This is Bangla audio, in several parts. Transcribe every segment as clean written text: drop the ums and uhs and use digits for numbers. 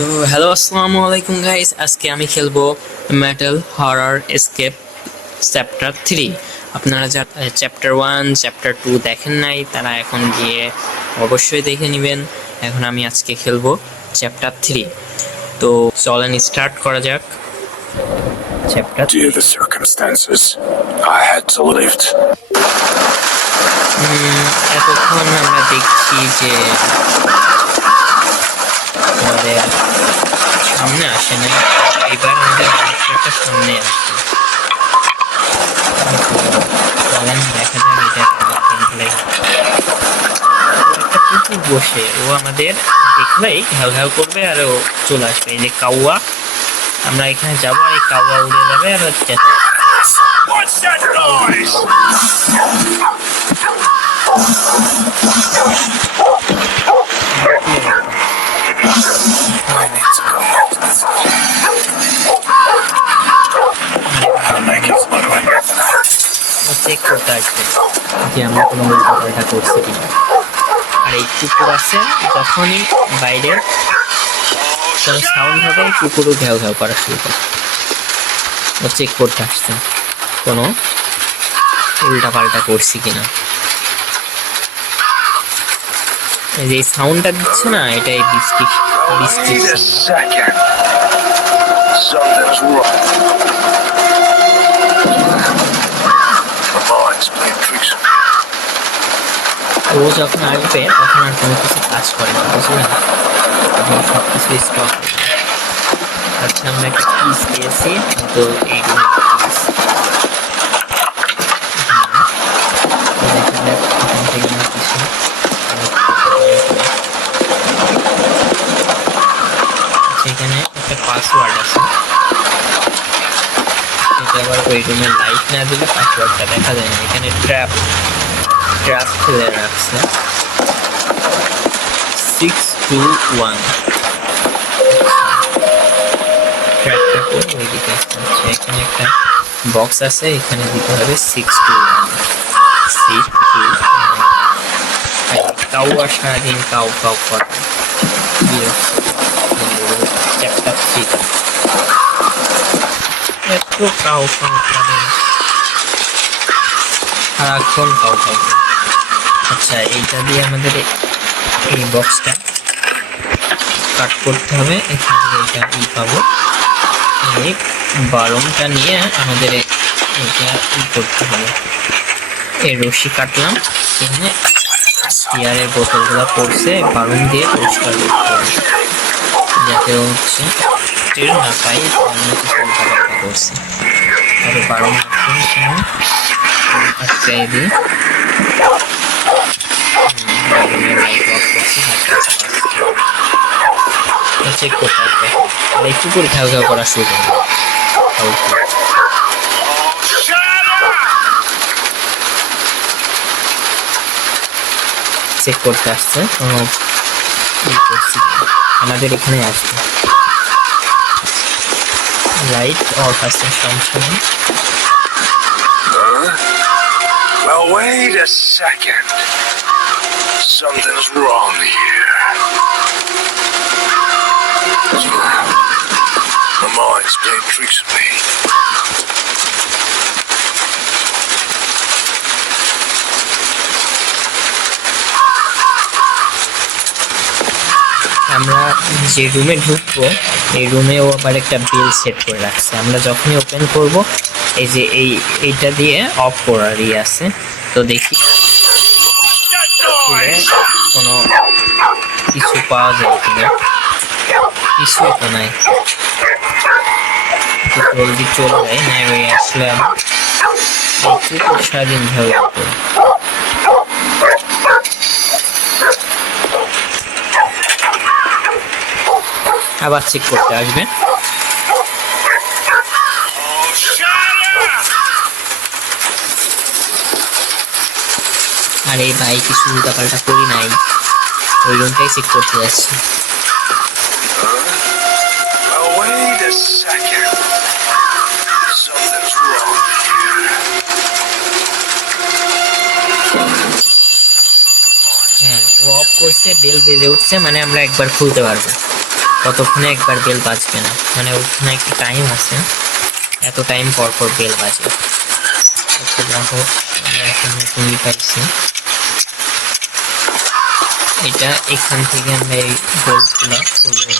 তো হ্যালো আসসালামু আলাইকুম গাইস, আজকে আমি খেলবো মেটাল হরর এসকেপ চ্যাপ্টার 3। আপনারা যারা চ্যাপ্টার 1 চ্যাপ্টার 2 দেখেন নাই তারা এখন গিয়ে অবশ্যই দেখে নেবেন। এখন আমি আজকে খেলবো চ্যাপ্টার 3। তো চলেন স্টার্ট করা যাক chapter. Due to the circumstances, I had to lift. এতক্ষণ আমরা দেখছি যে আমাদের সামনে আসে না, এবার আমাদের একটা সামনে আসবে। চলেন দেখা যাক এটা একটা কুকুর বসে, ও আমাদের দেখলেই ঘ্যাও ঘ্যাও করবে আর ও চলে আসবে। এই যে কাউয়া, আমরা এখানে যাবো আর এই কাউয়া উড়ে যাবে আর হচ্ছে What's that noise? I need to go back to the check করতে আসবে যে আমরা কোনো উল্টাপাল্টা করছি কিনা। আর এই কুকুর আছে, যখনই বাইরে কোনো সাউন্ড হবে কুকুরও ঘ্যাও ঘ্যাও করা শুরু করে। ও চেক করতে আসছে কোনো উল্টাপাল্টা করছি কিনা। এই যে সাউন্ডটা দিচ্ছে না, এটাই বৃষ্টি বৃষ্টি। Wait a second. Something's wrong. My mind's playing tricks on me. ও যখন আসবে তখন আর কোনো কিছু কাজ করে না, বুঝলেন? তখন সব কিছু স্টপ। আচ্ছা, আমরা একটা পিস পেয়েছি, তো এই সেখানে একটা পাসওয়ার্ড আছে, এটা আবার ওই রুমের লাইট না দিলে পাসওয়ার্ডটা দেখা যায় না। এখানে ট্র্যাপ ফেলে রাখছে 621। ট্র্যাপটা করে ওই দিকে আসছে। এখানে একটা বক্স আছে, এখানে দিতে হবে 621। কাউয়া সারাদিন কাউ কাউ করে চ্যাপ্টার 3 এত কাউ কাউ করে, সারাক্ষণ কাউ কাউ করে। আচ্ছা, এইটা দিয়ে আমাদের এই বক্সটা কাট করতে হবে। এখানে এটা পাবো, এই বারংটা নিয়ে আমাদের এটা করতে হবে। এই রশি কাটলাম, এখানে ইয়ারের বোতলগুলো পড়ছে, বারং দিয়ে পরিষ্কার করতে হবে যাতে হচ্ছে টের না পাই অন্য কিছু উল্টাপাল্টা করছে। তবে বারং আটকাই দিই, চেক করতে হবে। আর একটু করে ঘাও ঘাও করা শুরু করবো। চেক করতে আসছে, কোনো আমাদের এখানে আসবে। লাইট অফ আছে, সমস্যা নেই। Well, wait a second. Something's wrong here. My mind's playing tricks on me. আমরা যে রুমে ঢুকবো এই রুমেও আবার একটা বেল সেট করে রাখছে। আমরা যখনই ওপেন করব এই যে এইটা দিয়ে অফ করারই আছে। তো দেখি কোনো কিছু পাওয়া যায় কিনা। কিছুই তো নাই, জলদি চলে যায় না। ওই আসলে কুকুর সারাদিন ঝাল করে। আবার চেক করতে আসবে। আরে ভাই, কিছু উল্টাপাল্টা করি নাই, ওই রুমটাই চেক করতে যাচ্ছি। Well, wait a second. Something's wrong here. হ্যাঁ, ও অফ করছে, বেল বেজে উঠছে, মানে আমরা একবার খুলতে পারবো। কতক্ষণে একবার বেল বাজবে না, মানে ওখানে একটি টাইম আছে, এত টাইম পর পর বেল বাজে। আচ্ছা দেখো আমরা এখন নতুনই পাইছি, এটা এখান থেকে আমরা এই বোল্টগুলো খুলবো।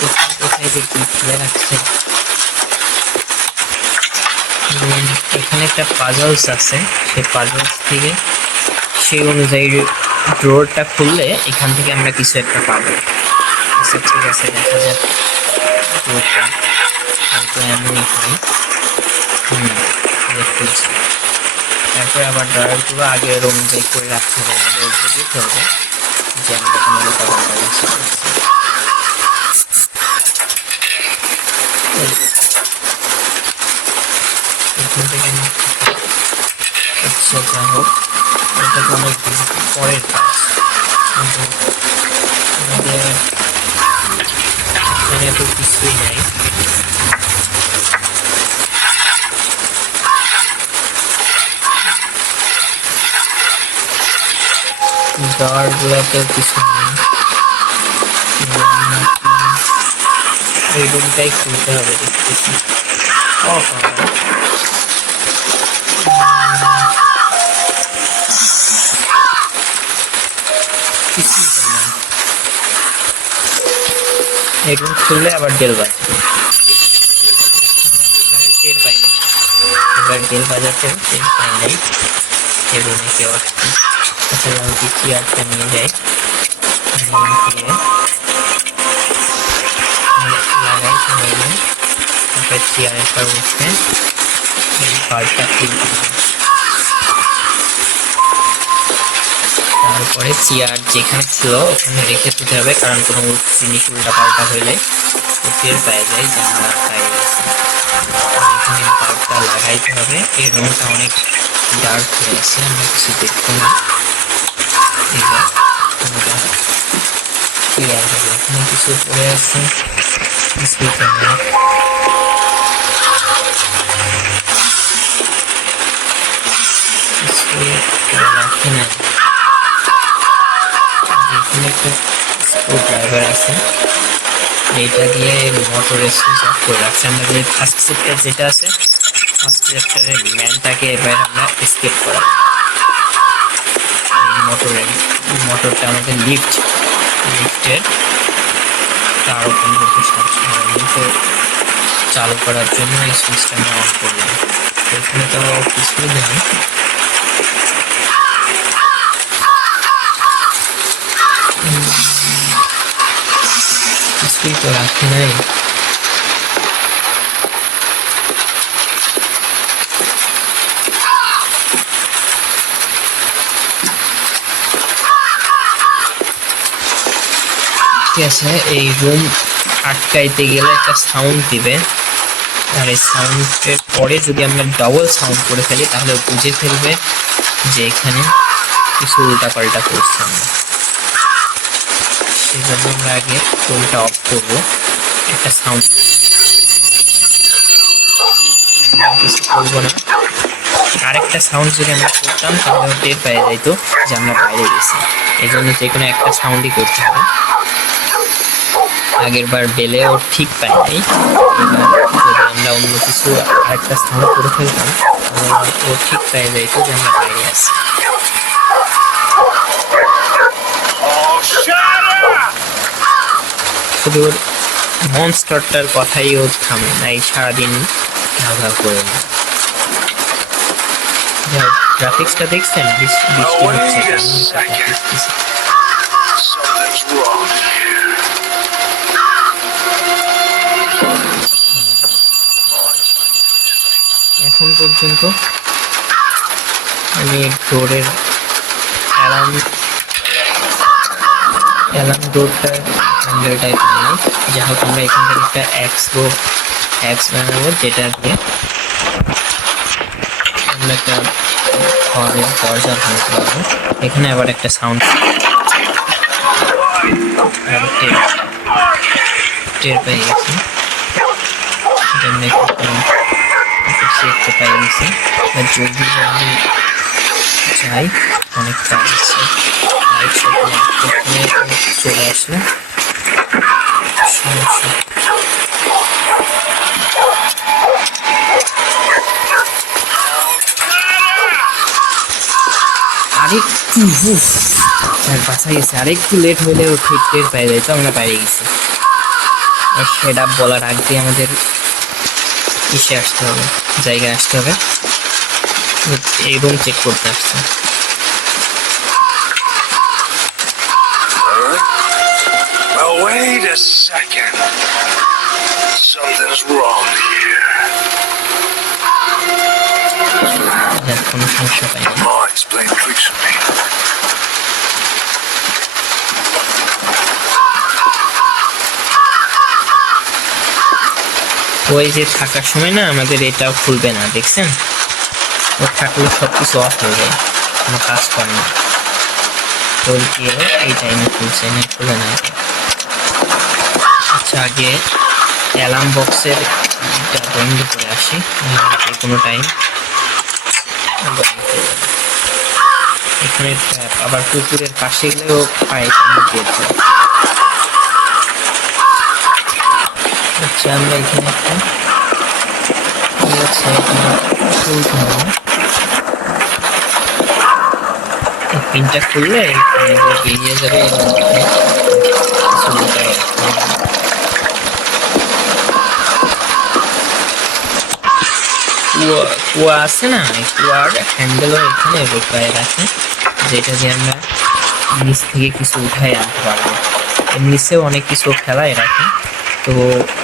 কোথায় কোথায় যে কি খুলে রাখছে। এখানে একটা পাজলস আছে, সেই পাজলস থেকে সেই অনুযায়ী ড্রোরটা খুললে এখান থেকে আমরা কিছু একটা পাবো। আচ্ছা ঠিক আছে, দেখা যাক ড্রোরটা হয়তো এমনই হয়। খুলছি। তারপরে আবার ড্রয়ারগুলো আগের অনুযায়ী করে রাখতে হবে, আমাদের বুঝতে হবে যে আমরা কোনো উল্টা পাল্টা কিছু করছি। এখান থেকে আচ্ছা যা হোক, এটা তো অনেক পরের কাজ, কিন্তু আমাদের এখানে এত কিছুই নাই। ড্রয়ারগুলোতেও কিছু নেই, এই রুমটাই খুলতে হবে দেখতেছি। এই রুম খুললে আবার ডেল বাজবে, এবার টের পাই না, এবার ডেল বাজাতে টের পাই নাই। এই রুমে কেউ আসছে। আচ্ছা আমি কি চেয়ারটা নিয়ে যাই, লাগাই হয়ে তারপর চেয়ারের পর উঠে এই পাল্টা খুলতে হবে। তারপরে চেয়ার যেখানে ছিল ওখানে রেখে দিতে হবে, কারণ কোনো জিনিস উল্টা পাল্টা হইলে টের পাওয়া যায় যে আমরা পাই গেছি। এখানে বাল্বটা লাগাইতে হবে। এই রুমটা অনেক ডার্ক হয়ে আছে, আমরা কিছু দেখবো না। ক্লিয়ার হবে, এখানে কিছু পড়ে আছে, স্পিকার নেই। রাখি নাই, এখানে একটা স্ক্রু ড্রাইভার আছে, এইটা দিয়ে মোটরের সুইচ অফ করে রাখছে। আমরা যে ফার্স্ট সেক্টর যেটা আছে, ফার্স্ট সেক্টরের ম্যানটাকে এবার আমরা এসকেপ করাবো। এই মোটরটা আমাদের লিফটের তার ওপেন করতে সাহায্য করে, লিফ্ট চালু করার জন্য এই সুইচটা আমরা অন করলাম। এখানে তো কিছুই নেই, কিছুই তো রাখি নাই। ঠিক আছে, এই রুম আটকাইতে গেলে একটা সাউন্ড দিবে, আর এই সাউন্ডের পরে যদি আমরা ডাবল সাউন্ড করে ফেলি তাহলে বুঝে ফেলবে যে এখানে কিছু উল্টাপাল্টা করছে আমরা। সেই জন্য আমরা আগে রুমটা অফ করবো, একটা সাউন্ড কিছু করবো না। আরেকটা সাউন্ড যদি আমরা করতাম তাহলে টের পেয়ে যাইতো যে আমরা বাইরে গেছি। এই জন্য যে কোনো একটা সাউন্ডই করতে হবে। আগের বার বেলে ও ঠিক পাই নাই, যদি আমরা অন্য কিছু আরেকটা সাউন্ড করে ফেলতাম ও ঠিক পেয়ে যাইতো যে আমরা বাইরে আছি। শুধু ওর মনস্টারটার কথাই ও থামে না, এই সারাদিন ঘা করে না। গ্রাফিক্সটা দেখছেন, বৃষ্টি হচ্ছে, এখন পর্যন্ত আমি ডোরের অ্যালার্ম ডোরটার হ্যান্ডেলটাই পাইনি। যা হোক আমরা এখান থেকে একটা অ্যাক্স বানাবো, যেটা দিয়ে আমরা একটা ঘরের দরজা ভাঙতে পারবো। এখানে আবার একটা সাউন্ড টের পেয়ে গেছি, দেখতে পাই গেছি। জলদি জলদি যাই, অনেক কাজ আছে। একসাথে প্রথমে চলে আসলো সমস্যা। আরেকটু বাঁচা গেছে, আরেকটু লেট হলে ও ঠিক টের পেয়ে যায় তো আমরা বাইরে গেছি। সেটা বলার আগে আমাদের ইসে আসতে হবে, জায়গায় আসতে হবে, এই রুম চেক করতে আসছে। Well, wait a second. Something's wrong here. কোনো সমস্যা পাই না। My mind's playing tricks on me. ওই যে থাকার সময় না আমাদের এটাও খুলবে না, দেখছেন? ও থাকলে সব কিছু অফ হয়ে যায়, কোনো কাজ করে না। তোর গিয়ে এই টাইমে খুলছে না, খুলে না। আচ্ছা আগে অ্যালার্ম বক্সের বন্ধ করে আসি, যে কোনো টাইম এখানে আবার পুকুরের পাশে গেলেও পায়ে দিয়েছে। আচ্ছা আমরা এখানে একটা খুলতে হবে, পিনটা খুললে বেরিয়ে যাবে। কুয়া আছে না, কুয়ার হ্যান্ডেলও এখানে রোকায় রাখে, যেটা দিয়ে আমরা নিচ থেকে কিছু উঠায় আনতে পারবো। এর নিচেও অনেক কিছু ফেলায় রাখে, তো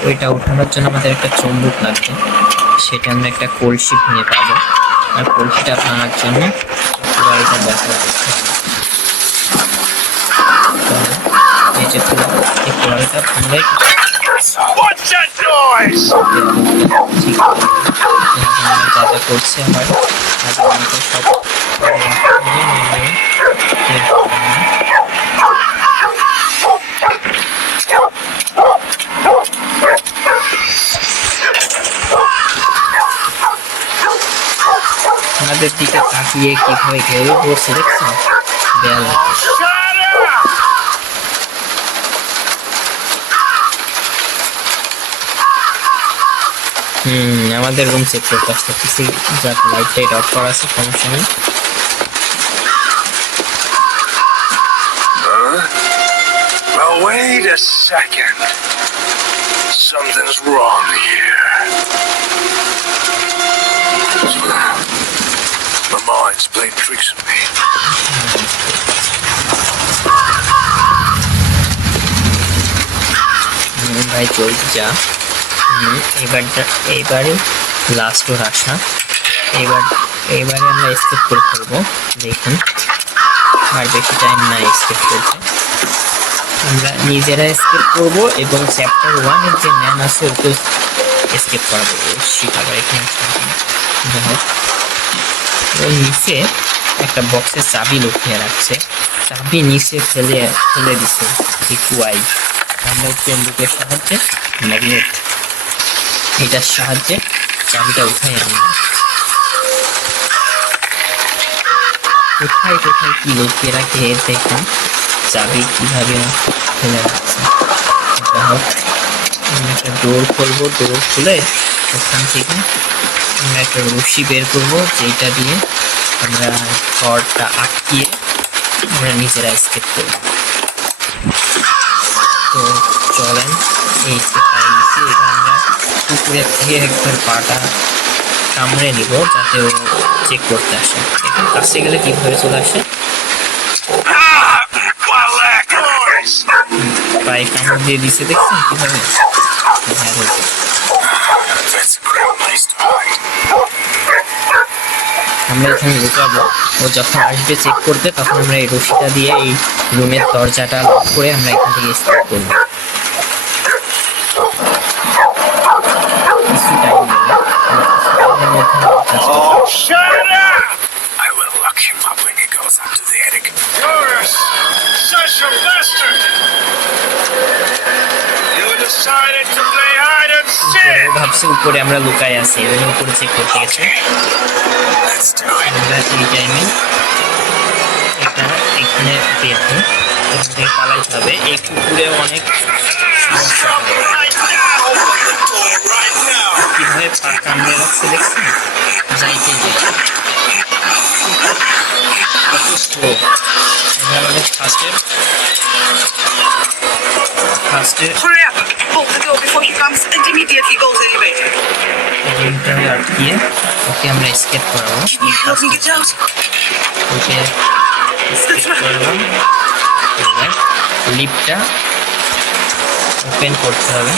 ওইটা উঠানোর জন্য আমাদের একটা চুম্বক লাগবে, সেটা আমরা একটা কলসি ভেঙে পাবো। আর কলসিটা ভাঙার জন্য কুড়াইটা ব্যবহার করতে হবে। এই যে এই কুড়াইটা ভাঙলে What's that noise? যা যা করছে আমার সব আমাদের দিকে তাকিয়ে কিভাবে ঘেরে বসে দেখছেন, বেল আমাদের রুম চেক করতে আসতে কিছু যাক, লাইট টাইট অফ করা আছে, সমস্যা নেই। Well, wait a second. Something's wrong here. My mind's playing tricks on me. ভাই চলছে যা। এইবারে লাস্ট ওর আসা, এইবারে আমরা স্কেপ করে ফেলবো। দেখুন আর বেশি টাইম না স্কেপ করতে, আমরা নিজেরা স্কেপ করবো এবং চ্যাপ্টার 1 এর যে ম্যান আছে ওকে স্কেপ করাবো। শিখাবার এখানে ওর নিচে একটা বক্সে চাবি লুকিয়ে রাখছে, চাবি নিচে ফেলে দিছে এই কুয়াই। আমরা চুম্বকের সাহায্যে, ম্যাগনেট এটার সাহায্যে চাবিটা উঠাই আনবো। কোথায় কোথায় কি লুকিয়ে রাখে দেখুন, চাবি কিভাবে ফেলে রাখছে। একটা ডোর খুলবো, ডোর খুলে ওখান থেকে আমরা একটা রশি বের করবো, যেটা দিয়ে আমরা ঘরটা আটকিয়ে আমরা নিজেরা স্কেপ করব। তো চলেন, এই স্কেপ পাই গেছি, এটা আমরা পুকুরের থেকে একবার পাটা কামড়ে নিব যাতে ও চেক করতে আসে। এখন কাছে গেলে কিভাবে চলে আসে, পায়ে কামড় দিয়ে দিচ্ছে, দেখছেন কিভাবে। আমরা এখানে লুকাবো, ও যখন আসবে চেক করতে তখন আমরা এই রশিটা দিয়ে এই রুমের দরজাটা লক করে আমরা এখান থেকে স্টার্ট করবো। কিছু time I will lock him up when he goes up to the attic. You're such a bastard! You decided to play hide and seek! ভাবছি উপরে আমরা লুকাই আছি, এবং উপরে চেক করতে গেছে। Let's do it. আমরা এই টাইমে এটা এখানে বেঁধে এখান থেকে পালাইতে হবে। এই কুকুরে অনেক সমস্যা করে। কিভাবে পা কামড়ে রাখছে দেখছেন, যাইতে যায় কত স্লো। এবার আমাদের ফার্স্টে Hurry up! Bolt the door before he comes and immediately go to the elevator. লিমিটারে আটকিয়ে ওকে আমরা স্কেপ করাবো। Can you help me get out? Okay escape করলাম। এবার লিফটটা ওপেন করতে হবে।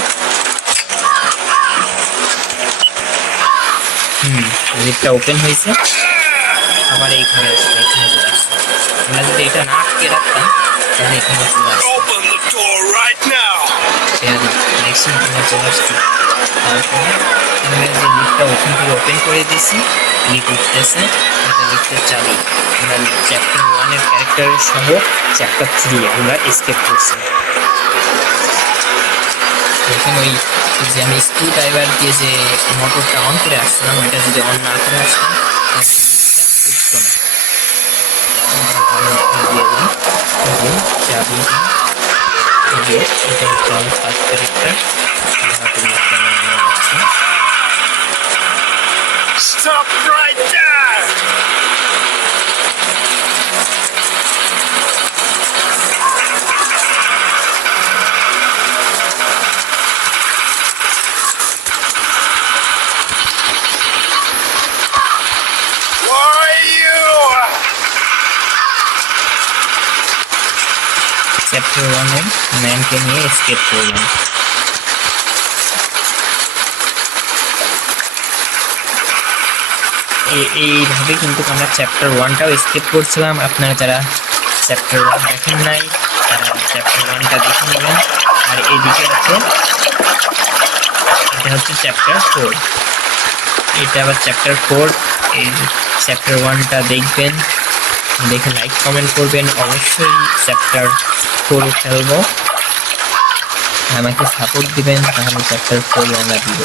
লিফটটা ওপেন হয়েছে। আবার এইখানে আসছে, এখানে চলে আসছে। আমরা যদি এটা না আটকে রাখতাম তাহলে এখানে চলে আসতো। Open the door right now. দেখছেন এখানে চলে আসছে। তারপরে আমরা যে লিফটটা ওখান থেকে ওপেন করে দিয়েছি, লিফট উঠতেছে। এটা লিফটের চাবি। আমরা চ্যাপ্টার 1 এর ক্যারেক্টারের সহ চ্যাপ্টার 3 আমরা স্কেপ করছি। এখন ওই যে আমি স্ক্রু ড্রাইভার দিয়ে যে মোটরটা অন করে আসছিলাম, ওইটা যদি অন না করে আসতাম তাহলে লিফটটা উঠতো না। দিয়ে দিই চাবি দিয়ে, এটা হচ্ছে আমার first character. Stop right there. Where are you? Chapter 1 এর ম্যানকে নিয়ে স্কেপ করলাম। এইভাবে কিন্তু আমরা চ্যাপ্টার 1টাও স্কিপ করছিলাম। আপনারা যারা চ্যাপ্টার 1 দেখেন নাই তারা চ্যাপ্টার 1টা দেখে নেবেন। আর এইদিকে আছে, এটা হচ্ছে চ্যাপ্টার 4। এটা আবার চ্যাপ্টার 4। এই চ্যাপ্টার 1টা দেখবেন, দেখে লাইক কমেন্ট করবেন। অবশ্যই চ্যাপ্টার 4 খেলবো, আমাকে সাপোর্ট দিবেন, তাহলে চ্যাপ্টার 4 আমরা দিব।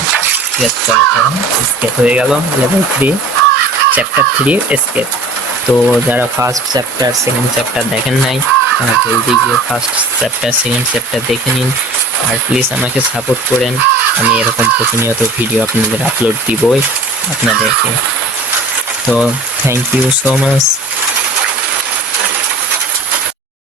স্কেপ হয়ে গেল লেভেল 3, চ্যাপ্টার 3 স্কেপ। তো যারা ফার্স্ট চ্যাপ্টার সেকেন্ড চ্যাপ্টার দেখেন নাই তারা জলদি গিয়ে ফার্স্ট চ্যাপ্টার সেকেন্ড চ্যাপ্টার দেখে নিন। আর প্লিজ আমাকে সাপোর্ট করেন, আমি এরকম প্রতিনিয়ত ভিডিও আপনাদের আপলোড দিবই আপনাদেরকে। তো থ্যাংক ইউ সো মাচ।